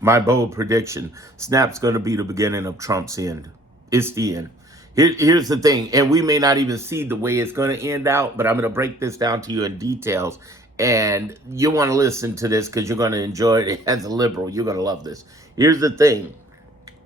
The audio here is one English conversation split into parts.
My bold prediction, Snap's going to be the beginning of Trump's end. It's the end. Here's the thing, and we may not even see the way it's going to end out, but I'm going to break this down to you in details. And you want to listen to this because you're going to enjoy it as a liberal. You're going to love this. Here's the thing.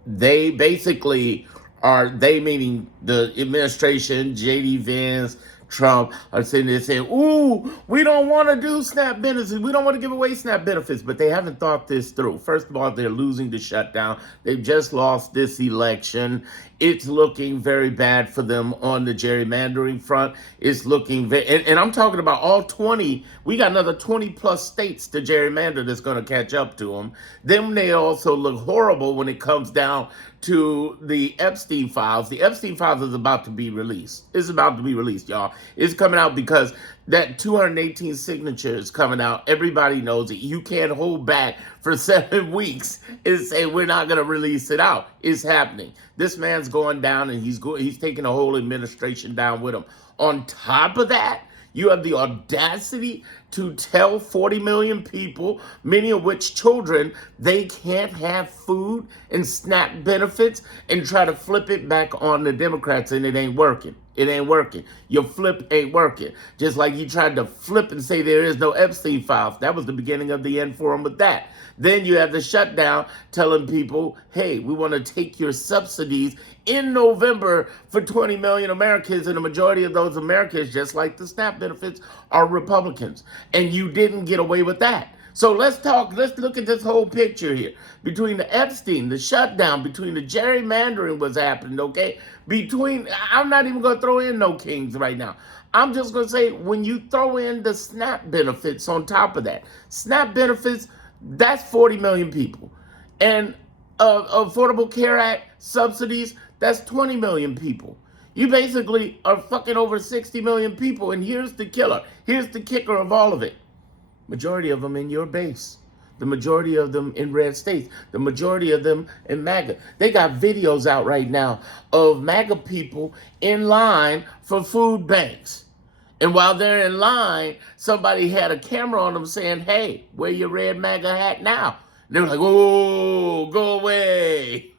They basically they meaning the administration, JD Vance, Trump, are sitting there saying, ooh, we don't want to do SNAP benefits. We don't want to give away SNAP benefits. But they haven't thought this through. First of all, they're losing the shutdown. They've just lost this election. It's looking very bad for them on the gerrymandering front. It's looking very, and I'm talking about all 20. We got another 20 plus states to gerrymander that's going to catch up to them. Then they also look horrible when it comes down to the Epstein files. The Epstein files is about to be released. It's about to be released, y'all. It's coming out because that 218 signatures is coming out. Everybody knows it. You can't hold back for 7 weeks and say we're not going to release it out. It's happening. This man's going down, and he's taking the whole administration down with him. On top of that, you have the audacity to tell 40 million people, many of which children, they can't have food and SNAP benefits, and try to flip it back on the Democrats, and it ain't working. It ain't working. Your flip ain't working. Just like you tried to flip and say there is no Epstein files. That was the beginning of the end for them with that. Then you have the shutdown telling people, hey, we want to take your subsidies in November for 20 million Americans, and the majority of those Americans, just like the SNAP benefits, are Republicans. And you didn't get away with that. So let's look at this whole picture here. Between the Epstein, the shutdown, between the gerrymandering was happening, okay? I'm not even going to throw in no kings right now. I'm just going to say, when you throw in the SNAP benefits on top of that, SNAP benefits, that's 40 million people. And Affordable Care Act subsidies, that's 20 million people. You basically are fucking over 60 million people. And here's the killer. Here's the kicker of all of it. Majority of them in your base. The majority of them in red states. The majority of them in MAGA. They got videos out right now of MAGA people in line for food banks. And while they're in line, somebody had a camera on them saying, hey, wear your red MAGA hat now. They were like, oh, go away.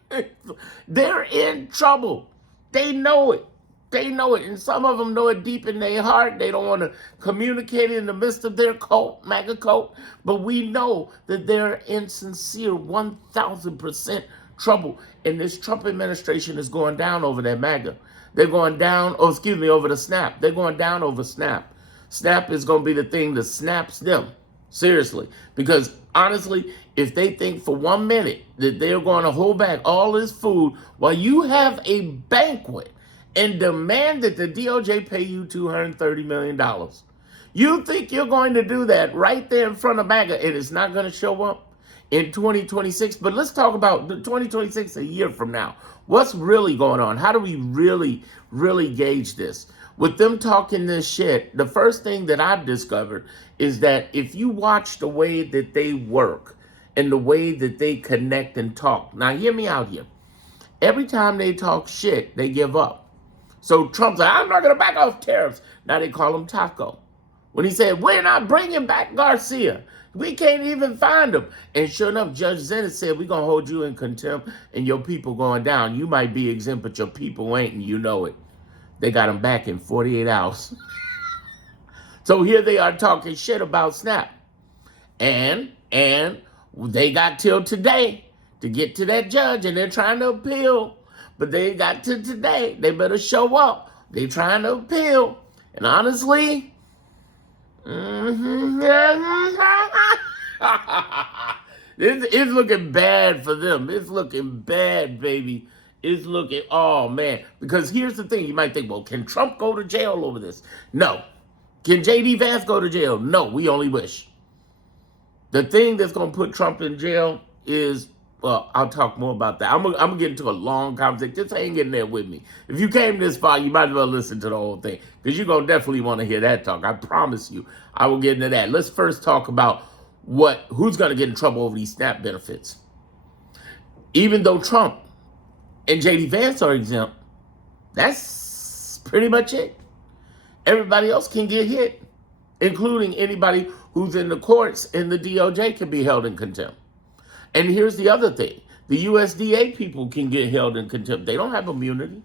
They're in trouble. They know it. They know it. And some of them know it deep in their heart. They don't want to communicate in the midst of their cult, MAGA cult. But we know that they're in sincere 1,000% trouble. And this Trump administration is going down over that MAGA. They're going down, over the SNAP. They're going down over SNAP. SNAP is going to be the thing that snaps them. Seriously. Because honestly, if they think for 1 minute that they're going to hold back all this food while you have a banquet and demand that the DOJ pay you $230 million, you think you're going to do that right there in front of MAGA, and it's not going to show up in 2026? But let's talk about the 2026 a year from now. What's really going on? How do we really, really gauge this? With them talking this shit, the first thing that I've discovered is that if you watch the way that they work and the way that they connect and talk. Now, hear me out here. Every time they talk shit, they give up. So Trump's like, I'm not going to back off tariffs. Now they call him Taco. When he said, we're not bringing back Garcia. We can't even find him. And sure enough, Judge Zenit said, we're going to hold you in contempt and your people going down. You might be exempt, but your people ain't, and you know it. They got him back in 48 hours. So here they are talking shit about SNAP. And they got till today to get to that judge, and they're trying to appeal. But they got to today. They better show up. They're trying to appeal. And honestly, it's looking bad for them. It's looking bad, baby. It's looking, oh man. Because here's the thing. You might think, well, can Trump go to jail over this? No. Can JD Vance go to jail? No, we only wish. The thing that's going to put Trump in jail is, well, I'll talk more about that. I'm going to get into a long conversation. Just hang in there with me. If you came this far, you might as well listen to the whole thing, because you're going to definitely want to hear that talk. I promise you. I will get into that. Let's first talk about who's going to get in trouble over these SNAP benefits. Even though Trump and JD Vance are exempt, that's pretty much it. Everybody else can get hit, including anybody who's in the courts, and the DOJ can be held in contempt. And here's the other thing. The USDA people can get held in contempt. They don't have immunity.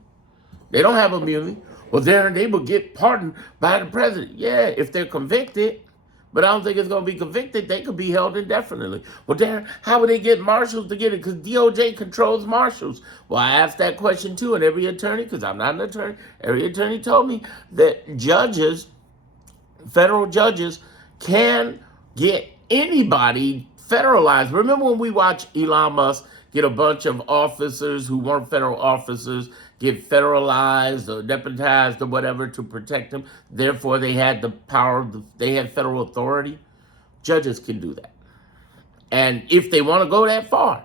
They don't have immunity. Well, they will get pardoned by the president. Yeah, if they're convicted. But I don't think it's going to be convicted. They could be held indefinitely. Well, Darren, how would they get marshals to get it? Because DOJ controls marshals. Well, I asked that question too, and every attorney, because I'm not an attorney, every attorney told me that judges, federal judges, can get anybody federalized. Remember when we watched Elon Musk get a bunch of officers who weren't federal officers get federalized or deputized or whatever to protect them? Therefore, they had the power, they had federal authority. Judges can do that. And if they want to go that far.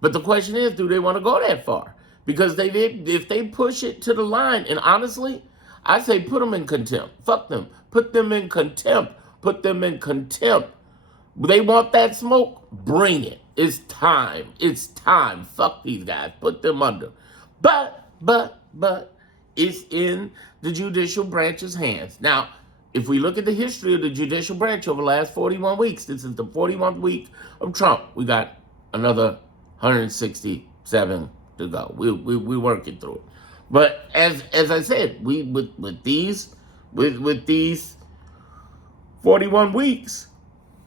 But the question is, do they want to go that far? Because if they push it to the line, and honestly, I say put them in contempt. Fuck them. Put them in contempt. Put them in contempt. They want that smoke? Bring it. It's time. It's time. Fuck these guys. Put them under. But it's in the judicial branch's hands. Now, if we look at the history of the judicial branch over the last 41 weeks, this is the 41st week of Trump. We got another 167 to go. We're working through it. But as I said, with these 41 weeks,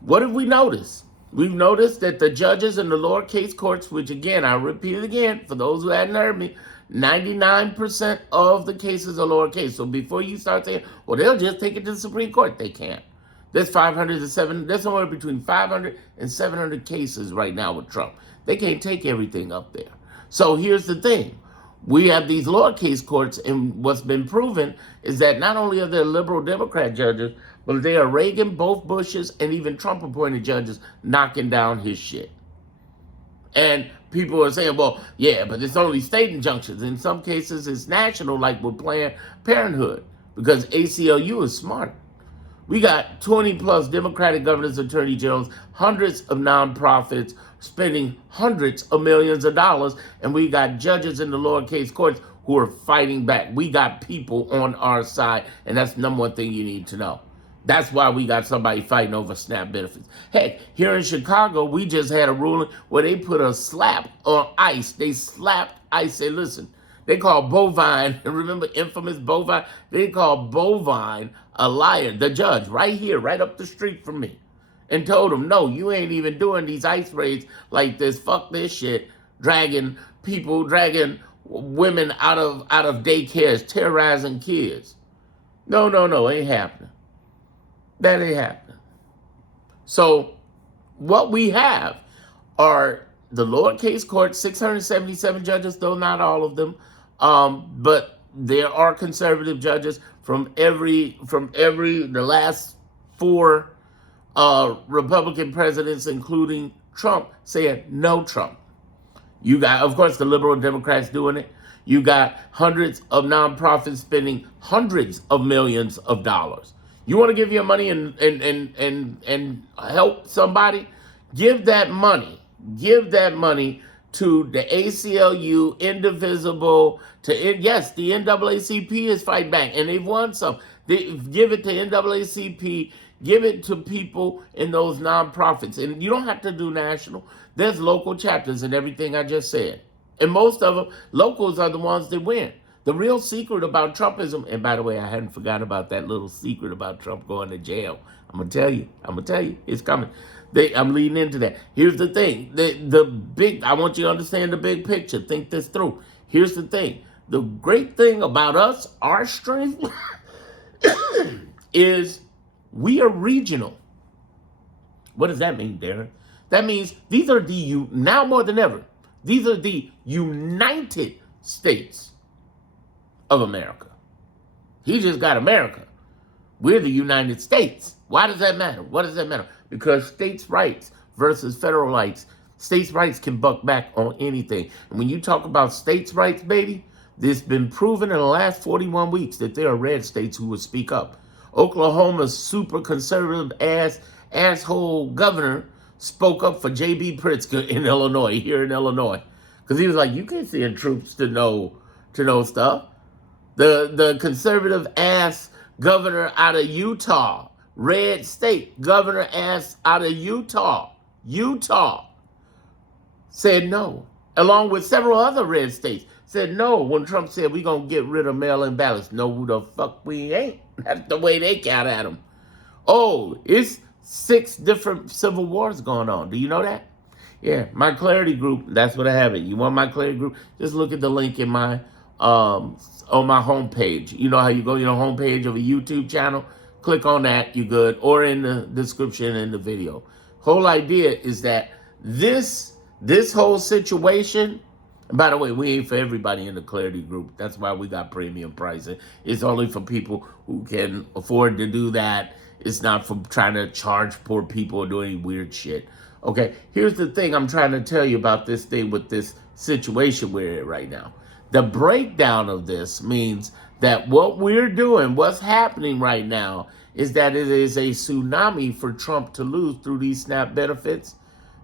what have we noticed? We've noticed that the judges in the lower case courts, which again, I'll repeat it again for those who hadn't heard me, 99% of the cases are lower case. So before you start saying, well, they'll just take it to the Supreme Court, they can't. There's 500 to 700, there's somewhere between 500 and 700 cases right now with Trump. They can't take everything up there. So here's the thing. We have these lower case courts, and what's been proven is that not only are there liberal Democrat judges, but they are Reagan, both Bushes, and even Trump-appointed judges knocking down his shit. And people are saying, well, yeah, but it's only state injunctions. In some cases, it's national, like with Planned Parenthood, because ACLU is smart. We got 20 plus Democratic governors, attorney generals, hundreds of nonprofits spending hundreds of millions of dollars, and we got judges in the lower case courts who are fighting back. We got people on our side, and that's the number one thing you need to know. That's why we got somebody fighting over SNAP benefits. Heck, here in Chicago, we just had a ruling where they put a slap on ICE. They slapped ICE. Say, listen, they call Bovine, remember infamous Bovine? They call Bovine a liar. The judge, right here, right up the street from me, and told him, no, you ain't even doing these ICE raids like this. Fuck this shit. Dragging women out of daycares, terrorizing kids. No, ain't happening. That ain't happening. So what we have are the lower case court, 677 judges, though not all of them, but there are conservative judges from the last four Republican presidents, including Trump, saying no Trump. You got, of course, the liberal Democrats doing it. You got hundreds of nonprofits spending hundreds of millions of dollars. You want to give your money and help somebody? Give that money to the ACLU, Indivisible, yes, the NAACP is fighting back, and they've won some. Give it to NAACP, give it to people in those nonprofits. And you don't have to do national. There's local chapters and everything I just said. And most of them, locals are the ones that win. The real secret about Trumpism, and by the way, I hadn't forgotten about that little secret about Trump going to jail. I'm going to tell you, it's coming. I'm leading into that. Here's the thing. I want you to understand the big picture. Think this through. Here's the thing. The great thing about us, our strength, is we are regional. What does that mean, Darren? That means these are now more than ever, these are the United States of America. He just got America. We're the United States. Why does that matter? What does that matter? Because states' rights versus federal rights, states' rights can buck back on anything. And when you talk about states' rights, baby, it's been proven in the last 41 weeks that there are red states who will speak up. Oklahoma's super conservative asshole governor spoke up for J.B. Pritzker in Illinois, here in Illinois. Because he was like, you can't send troops to know stuff. The conservative ass governor out of Utah, red state governor ass out of Utah, said no, along with several other red states said no when Trump said we're going to get rid of mail-in ballots. No, who the fuck we ain't. That's the way they count at them. Oh, it's 6 different civil wars going on. Do you know that? Yeah, my Clarity group, that's what I have it. You want my Clarity group? Just look at the link in my on my homepage. You know how you go to your homepage of a YouTube channel? Click on that, you're good. Or in the description in the video. Whole idea is that this whole situation, and by the way, we ain't for everybody in the Clarity group. That's why we got premium pricing. It's only for people who can afford to do that. It's not for trying to charge poor people or do any weird shit. Okay, here's the thing I'm trying to tell you about this thing with this situation we're in right now. The breakdown of this means that what we're doing, what's happening right now, is that it is a tsunami for Trump to lose through these SNAP benefits,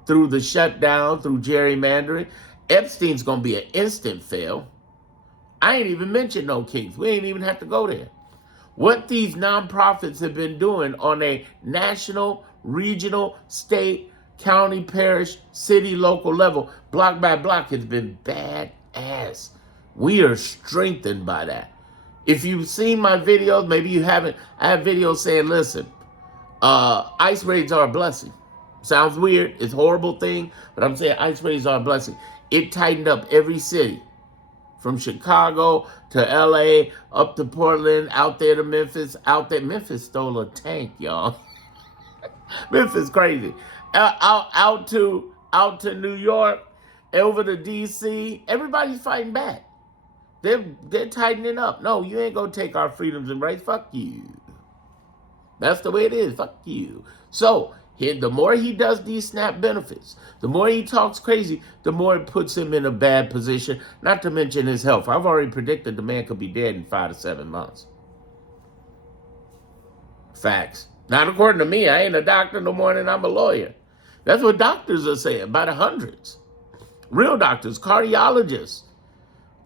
through the shutdown, through gerrymandering. Epstein's going to be an instant fail. I ain't even mentioned no kings. We ain't even have to go there. What these nonprofits have been doing on a national, regional, state, county, parish, city, local level, block by block, has been badass. We are strengthened by that. If you've seen my videos, maybe you haven't, I have videos saying, listen, ICE raids are a blessing. Sounds weird, it's a horrible thing, but I'm saying ICE raids are a blessing. It tightened up every city, from Chicago to LA, up to Portland, out there to Memphis, out there. Memphis stole a tank, y'all. Memphis crazy. Out to New York, over to DC. Everybody's fighting back. They're tightening up. No, you ain't gonna take our freedoms and rights. Fuck you. That's the way it is. Fuck you. So the more he does these SNAP benefits, the more he talks crazy, the more it puts him in a bad position. Not to mention his health. I've already predicted the man could be dead in 5 to 7 months. Facts. Not according to me. I ain't a doctor no more than I'm a lawyer. That's what doctors are saying, by the hundreds. Real doctors, cardiologists,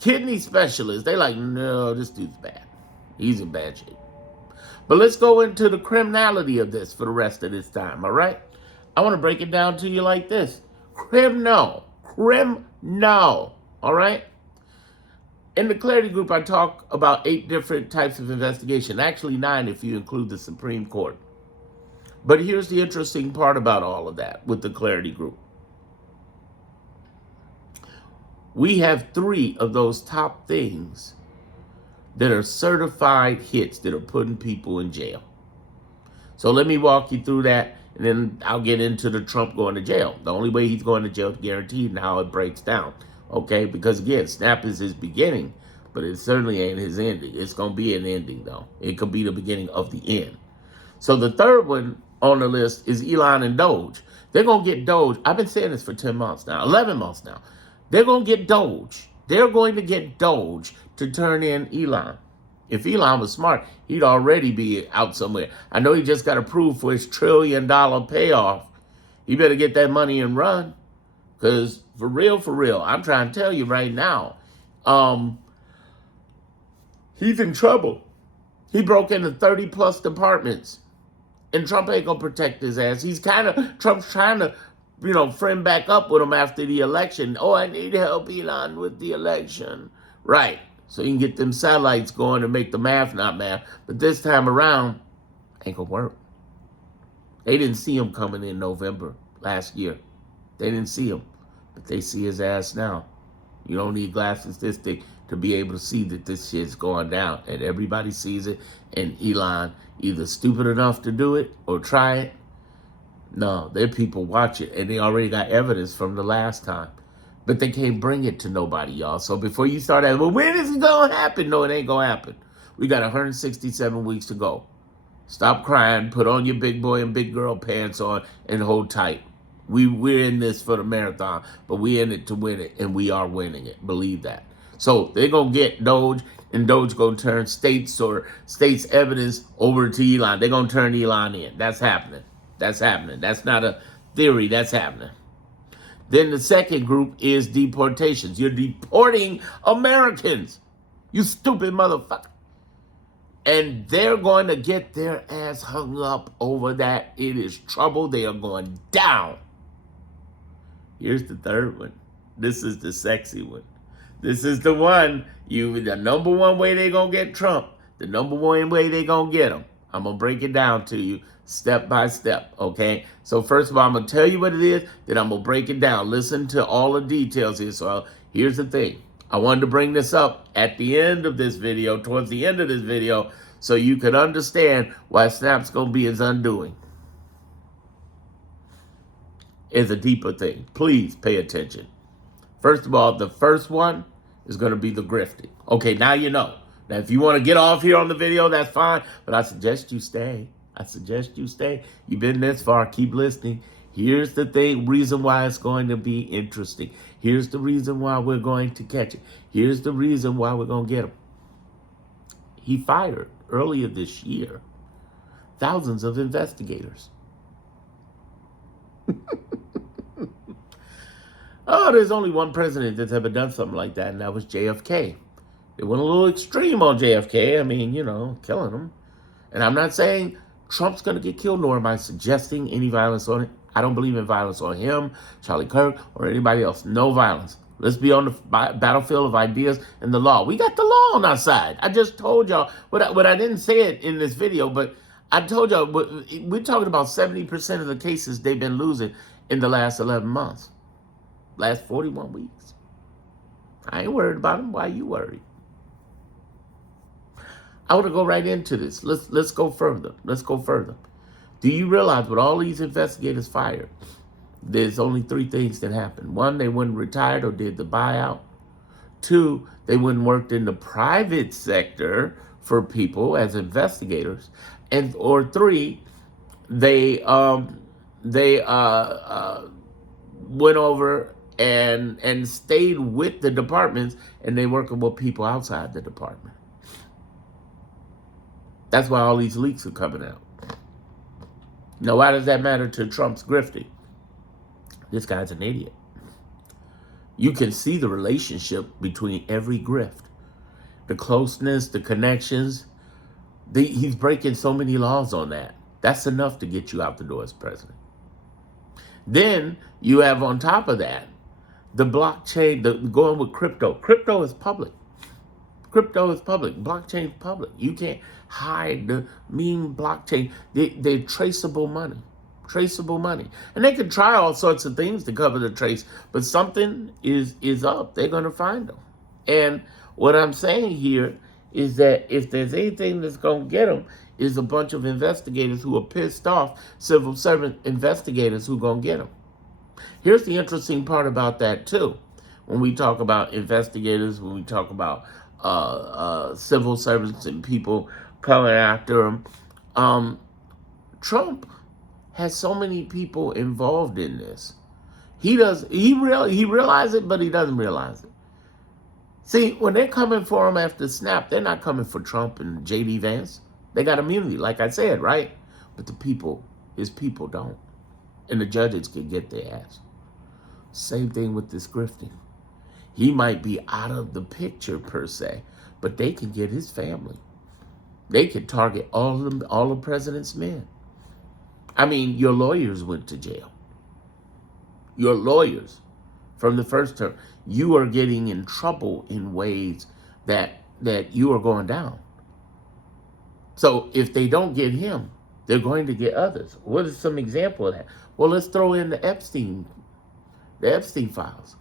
kidney specialists. They like, no, this dude's bad. He's in bad shape. But let's go into the criminality of this for the rest of this time, all right? I want to break it down to you like this. Criminal, all right? In the Clarity group, I talk about 8 different types of investigation. Actually, 9 if you include the Supreme Court. But here's the interesting part about all of that with the Clarity group. We have 3 of those top things that are certified hits that are putting people in jail. So let me walk you through that, and then I'll get into the Trump going to jail. The only way he's going to jail is guaranteed and how it breaks down. Okay? Because again, SNAP is his beginning, but it certainly ain't his ending. It's going to be an ending, though. It could be the beginning of the end. So the third one on the list is Elon and Doge. They're going to get Doge. I've been saying this for 10 months now, 11 months now. They're going to get Doge. They're going to get Doge to turn in Elon. If Elon was smart, he'd already be out somewhere. I know he just got approved for his $1 trillion payoff. He better get that money and run. Because for real, I'm trying to tell you right now, he's in trouble. He broke into 30 plus departments. And Trump ain't going to protect his ass. Trump's trying to, friend back up with him after the election. Oh, I need help, Elon, with the election. Right. So you can get them satellites going to make the math not math. But this time around, ain't going to work. They didn't see him coming in November last year. They didn't see him. But they see his ass now. You don't need glasses this thick to be able to see that this shit's going down. And everybody sees it. And Elon either stupid enough to do it or try it. No, their people watch it. And they already got evidence from the last time. But they can't bring it to nobody, y'all. So before you start asking, well, when is it going to happen? No, it ain't going to happen. We got 167 weeks to go. Stop crying. Put on your big boy and big girl pants on and hold tight. We're in this for the marathon, but we in it to win it, and we are winning it. Believe that. So they're going to get Doge, and Doge going to turn states evidence over to Elon. They're going to turn Elon in. That's happening. That's happening. That's not a theory. That's happening. Then the second group is deportations. You're deporting Americans. You stupid motherfucker. And they're going to get their ass hung up over that. It is trouble. They are going down. Here's the third one. This is the sexy one. This is the one, the number one way they're going to get Trump, the number one way they're going to get him. I'm going to break it down to you step by step, okay? So first of all, I'm going to tell you what it is, then I'm going to break it down. Listen to all the details here. So here's the thing. I wanted to bring this up at the end of this video, towards the end of this video, so you could understand why Snap's going to be his undoing. It's a deeper thing. Please pay attention. First of all, the first one is going to be the grifting. Okay, now you know. Now, if you want to get off here on the video, that's fine. But I suggest you stay. You've been this far. Keep listening. Here's the reason why it's going to be interesting. Here's the reason why we're going to catch it. Here's the reason why we're going to get him. He fired earlier this year thousands of investigators. Oh, there's only one president that's ever done something like that, and that was JFK. They went a little extreme on JFK. I mean, killing him. And I'm not saying Trump's going to get killed, nor am I suggesting any violence on it. I don't believe in violence on him, Charlie Kirk, or anybody else. No violence. Let's be on the battlefield of ideas and the law. We got the law on our side. I just told y'all, but I didn't say it in this video, but I told y'all, we're talking about 70% of the cases they've been losing in the last 11 months. Last 41 weeks. I ain't worried about them. Why are you worried? I want to go right into this. Let's go further. Do you realize with all these investigators fired, there's only three things that happened. One, they wouldn't retired or did the buyout. Two, they wouldn't worked in the private sector for people as investigators. Or three, they went over and stayed with the departments, and they working with people outside the department. That's why all these leaks are coming out. Now, why does that matter to Trump's grifting? This guy's an idiot. You can see the relationship between every grift. The closeness, the connections. He's breaking so many laws on that. That's enough to get you out the door as president. Then you have on top of that, the blockchain, going with crypto. Crypto is public. Blockchain is public. You can't hide the meme blockchain. They're traceable money. And they can try all sorts of things to cover the trace, but something is up. They're going to find them. And what I'm saying here is that if there's anything that's going to get them, is a bunch of investigators who are pissed off, civil servant investigators who are going to get them. Here's the interesting part about that, too. When we talk about investigators, when we talk about civil servants and people coming after them, Trump has so many people involved in this. He realizes it, but he doesn't realize it. See, when they're coming for him after Snap, they're not coming for Trump and J.D. Vance. They got immunity, like I said, right? But his people don't. And the judges can get their ass. Same thing with this grifting. He might be out of the picture per se, but they can get his family. They can target all the president's men. I mean, your lawyers went to jail. Your lawyers from the first term. You are getting in trouble in ways that you are going down. So if they don't get him, they're going to get others. What is some example of that? Well, let's throw in the Epstein files.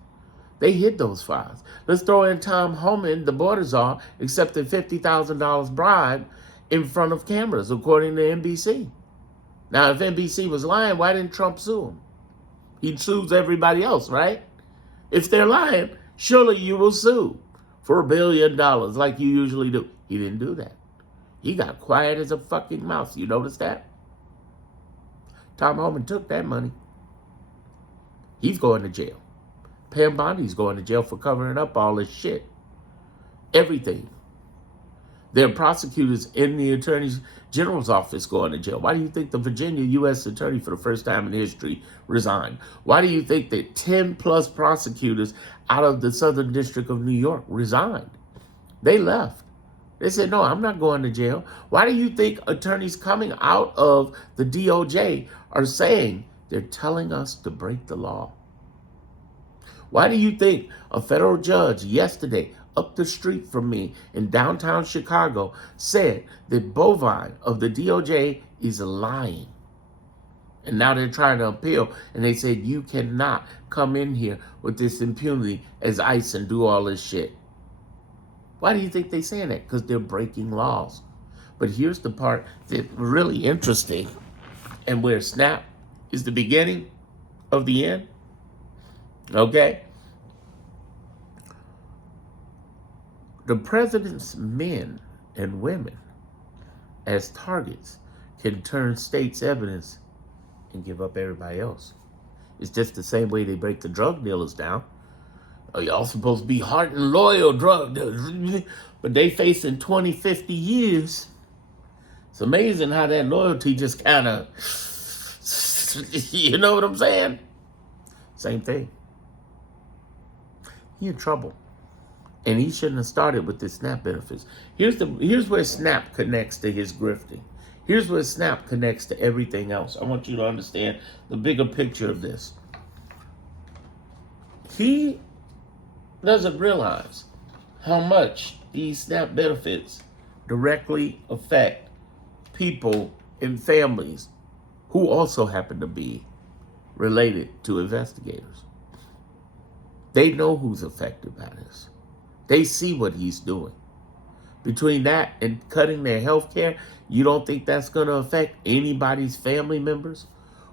They hid those files. Let's throw in Tom Homan, the border czar, accepted $50,000 bribe in front of cameras, according to NBC. Now, if NBC was lying, why didn't Trump sue him? He sues everybody else, right? If they're lying, surely you will sue for $1 billion like you usually do. He didn't do that. He got quiet as a fucking mouse. You notice that? Tom Homan took that money. He's going to jail. Pam Bondi's going to jail for covering up all this shit. Everything. There are prosecutors in the Attorney General's office going to jail. Why do you think the Virginia U.S. Attorney for the first time in history resigned? Why do you think that 10 plus prosecutors out of the Southern District of New York resigned? They left. They said, no, I'm not going to jail. Why do you think attorneys coming out of the DOJ are saying they're telling us to break the law? Why do you think a federal judge yesterday up the street from me in downtown Chicago said that Bovine of the DOJ is lying? And now they're trying to appeal, and they said you cannot come in here with this impunity as ICE and do all this shit. Why do you think they're saying that? Because they're breaking laws. But here's the part that's really interesting, and where Snap is the beginning of the end. Okay? The president's men and women as targets can turn state's evidence and give up everybody else. It's just the same way they break the drug dealers down. Oh, y'all supposed to be heart and loyal drug dealers, but they facing 20, 50 years. It's amazing how that loyalty just kind of, you know what I'm saying? Same thing. He in trouble. And he shouldn't have started with the SNAP benefits. Here's where SNAP connects to his grifting. Here's where SNAP connects to everything else. I want you to understand the bigger picture of this. He doesn't realize how much these SNAP benefits directly affect people and families who also happen to be related to investigators. They know who's affected by this. They see what he's doing. Between that and cutting their health care, you don't think that's going to affect anybody's family members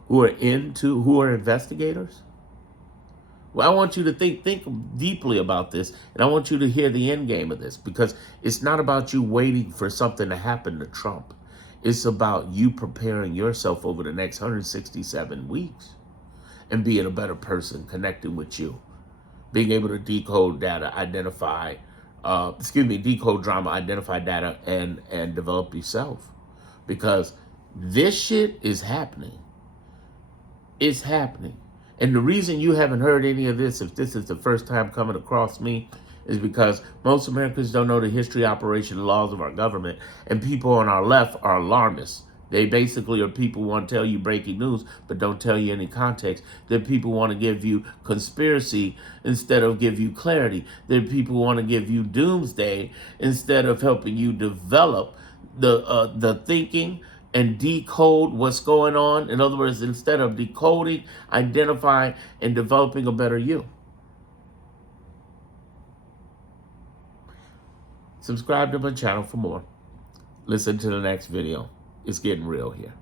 who are investigators? Well, I want you to think deeply about this, and I want you to hear the end game of this, because it's not about you waiting for something to happen to Trump. It's about you preparing yourself over the next 167 weeks and being a better person, connecting with you, being able to decode data, decode drama, identify data, and develop yourself. Because this shit is happening. It's happening. And the reason you haven't heard any of this, if this is the first time coming across me, is because most Americans don't know the history, operation, and laws of our government, and people on our left are alarmists. They basically are people who want to tell you breaking news, but don't tell you any context. They're people who want to give you conspiracy instead of give you clarity. They're people who want to give you doomsday instead of helping you develop the thinking and decode what's going on. In other words, instead of decoding, identifying, and developing a better you. Subscribe to my channel for more. Listen to the next video. It's getting real here.